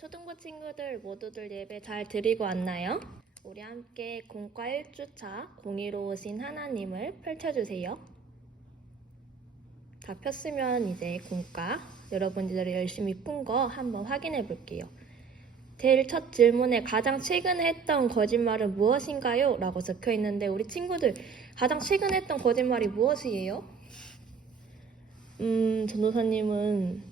초등부 친구들 모두들 예배 잘 드리고 왔나요? 우리 함께 공과 1주차 공의로 오신 하나님을 펼쳐주세요. 다 폈으면 이제 공과 여러분들이 열심히 푼 거 한번 확인해 볼게요. 제일 첫 질문에 가장 최근에 했던 거짓말은 무엇인가요? 라고 적혀 있는데 우리 친구들 가장 최근에 했던 거짓말이 무엇이에요? 전도사님은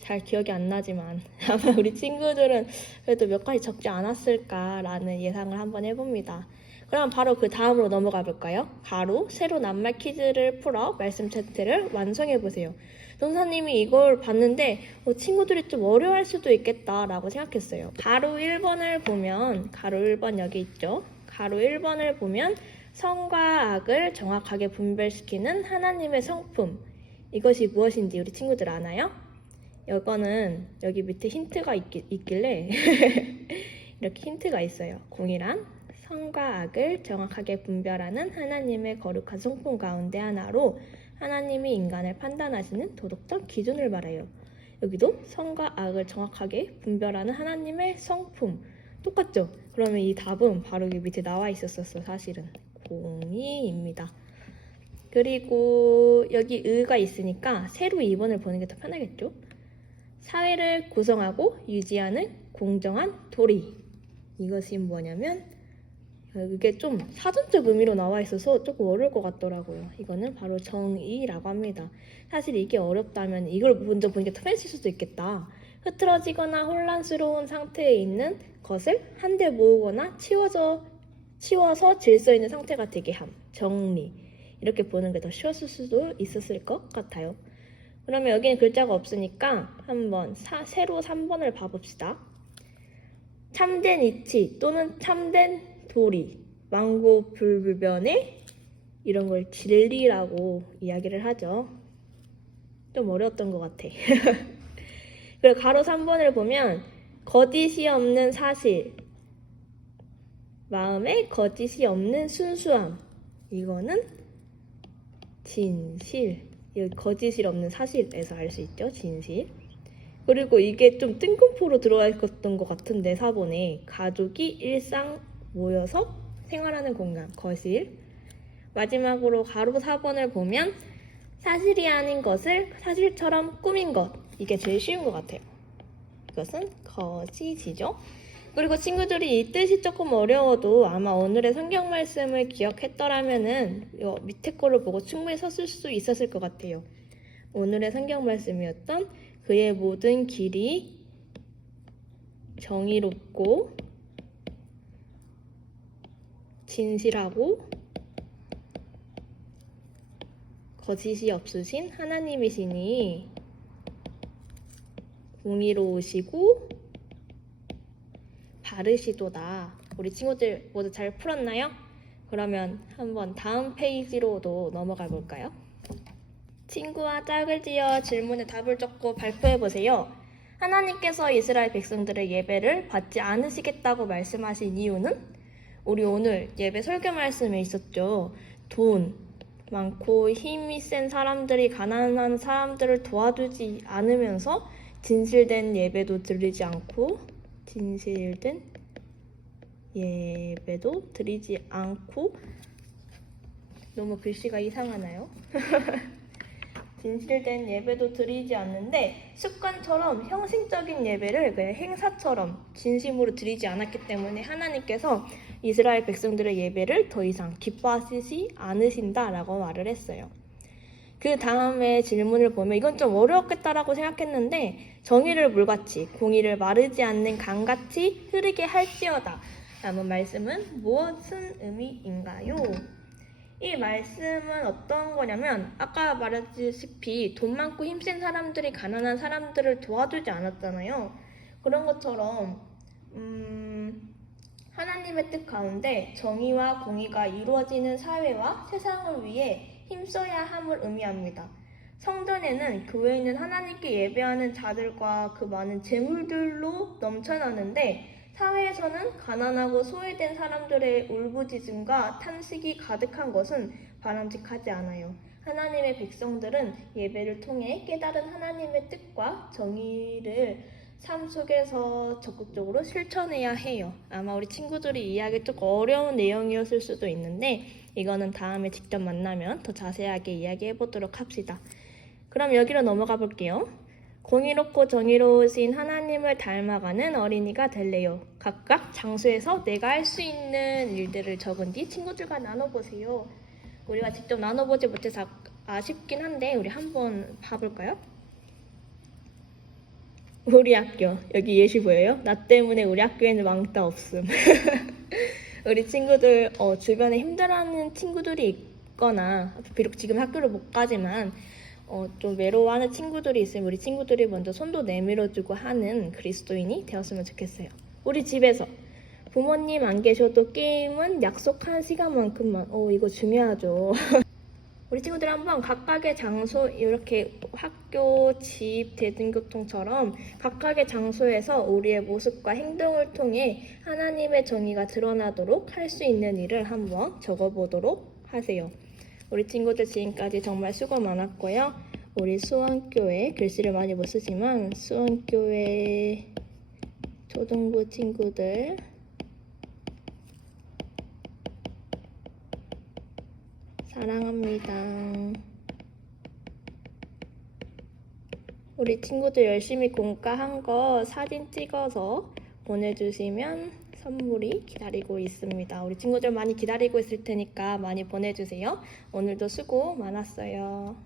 잘 기억이 안 나지만 아마 우리 친구들은 그래도 몇 가지 적지 않았을까라는 예상을 한번 해봅니다. 그럼 바로 그 다음으로 넘어가 볼까요? 바로 새로 낱말 퀴즈를 풀어 말씀 차트를 완성해보세요. 전사님이 이걸 봤는데 친구들이 좀 어려워할 수도 있겠다라고 생각했어요. 가로 1번을 보면 가로 1번 여기 있죠. 가로 1번을 보면 선과 악을 정확하게 분별시키는 하나님의 성품, 이것이 무엇인지 우리 친구들 아나요? 이거는 여기 밑에 힌트가 있길래 이렇게 힌트가 있어요. 공이란 선과 악을 정확하게 분별하는 하나님의 거룩한 성품 가운데 하나로 하나님이 인간을 판단하시는 도덕적 기준을 말해요. 여기도 선과 악을 정확하게 분별하는 하나님의 성품 똑같죠? 그러면 이 답은 바로 여기 밑에 나와 있었어요. 사실은 공이입니다. 그리고 여기 의가 있으니까 세로 2번을 보는 게 더 편하겠죠? 사회를 구성하고 유지하는 공정한 도리. 이것이 뭐냐면 이게 좀 사전적 의미로 나와 있어서 조금 어려울 것 같더라고요. 이거는 바로 정의라고 합니다. 사실 이게 어렵다면 이걸 먼저 보니까 더 펜실 수도 있겠다. 흐트러지거나 혼란스러운 상태에 있는 것을 한데 모으거나 치워서 질서 있는 상태가 되게 함. 정리. 이렇게 보는 게 더 쉬웠을 수도 있었을 것 같아요. 그러면 여기는 글자가 없으니까 한번 세로 3번을 봐봅시다. 참된 이치 또는 참된 도리, 망고불변의 이런 걸 진리라고 이야기를 하죠. 좀 어려웠던 것 같아. 그리고 가로 3번을 보면 거짓이 없는 사실, 마음에 거짓이 없는 순수함, 이거는 진실. 여기 거짓이 없는 사실에서 알 수 있죠. 진실. 그리고 이게 좀 뜬금포로 들어와 있었던 것 같은데 4번에 가족이 일상 모여서 생활하는 공간, 거실. 마지막으로 가로 4번을 보면 사실이 아닌 것을 사실처럼 꾸민 것. 이게 제일 쉬운 것 같아요. 이것은 거짓이죠. 그리고 친구들이 이 뜻이 조금 어려워도 아마 오늘의 성경 말씀을 기억했더라면은 이 밑에 거를 보고 충분히 썼을 수 있었을 것 같아요. 오늘의 성경 말씀이었던 그의 모든 길이 정의롭고 진실하고 거짓이 없으신 하나님이시니 공의로우시고 바르시도다. 우리 친구들 모두 잘 풀었나요? 그러면 한번 다음 페이지로도 넘어가 볼까요? 친구와 짝을 지어 질문에 답을 적고 발표해보세요. 하나님께서 이스라엘 백성들의 예배를 받지 않으시겠다고 말씀하신 이유는? 우리 오늘 예배 설교 말씀에 있었죠. 돈 많고 힘이 센 사람들이 가난한 사람들을 도와주지 않으면서 진실된 예배도 드리지 않고 진실된 예배도 드리지 않고 너무 글씨가 이상하나요? 진실된 예배도 드리지 않는데 습관처럼 형식적인 예배를 그냥 행사처럼 진심으로 드리지 않았기 때문에 하나님께서 이스라엘 백성들의 예배를 더 이상 기뻐하시지 않으신다라고 말을 했어요. 그 다음에 질문을 보면 이건 좀 어려웠겠다라고 생각했는데 정의를 물같이 공의를 마르지 않는 강같이 흐르게 할지어다 라는 말씀은 무엇은 의미인가요? 이 말씀은 어떤 거냐면 아까 말했다시피 돈 많고 힘센 사람들이 가난한 사람들을 도와주지 않았잖아요. 그런 것처럼 하나님의 뜻 가운데 정의와 공의가 이루어지는 사회와 세상을 위해 힘써야 함을 의미합니다. 성전에는 교회에 있는 하나님께 예배하는 자들과 그 많은 재물들로 넘쳐나는데 사회에서는 가난하고 소외된 사람들의 울부짖음과 탄식이 가득한 것은 바람직하지 않아요. 하나님의 백성들은 예배를 통해 깨달은 하나님의 뜻과 정의를 삶 속에서 적극적으로 실천해야 해요. 아마 우리 친구들이 이해하기 조금 어려운 내용이었을 수도 있는데 이거는 다음에 직접 만나면 더 자세하게 이야기해 보도록 합시다. 그럼 여기로 넘어가 볼게요. 공의롭고 정의로우신 하나님을 닮아가는 어린이가 될래요. 각각 장소에서 내가 할 수 있는 일들을 적은 뒤 친구들과 나눠보세요. 우리가 직접 나눠보지 못해서 아쉽긴 한데 우리 한번 봐볼까요? 우리 학교 여기 예시 보여요? 나 때문에 우리 학교에는 왕따 없음. 우리 친구들 주변에 힘들어하는 친구들이 있거나 비록 지금 학교를 못 가지만 좀 외로워하는 친구들이 있으면 우리 친구들이 먼저 손도 내밀어주고 하는 그리스도인이 되었으면 좋겠어요. 우리 집에서 부모님 안 계셔도 게임은 약속한 시간만큼만. 이거 중요하죠. 우리 친구들 한번 각각의 장소, 이렇게 학교, 집, 대중교통처럼 각각의 장소에서 우리의 모습과 행동을 통해 하나님의 정의가 드러나도록 할 수 있는 일을 한번 적어보도록 하세요. 우리 친구들 지금까지 정말 수고 많았고요. 우리 수원교회 글씨를 많이 못 쓰지만 수원교회 초등부 친구들 사랑합니다. 우리 친구들 열심히 공과한 거 사진 찍어서 보내주시면 선물이 기다리고 있습니다. 우리 친구들 많이 기다리고 있을 테니까 많이 보내주세요. 오늘도 수고 많았어요.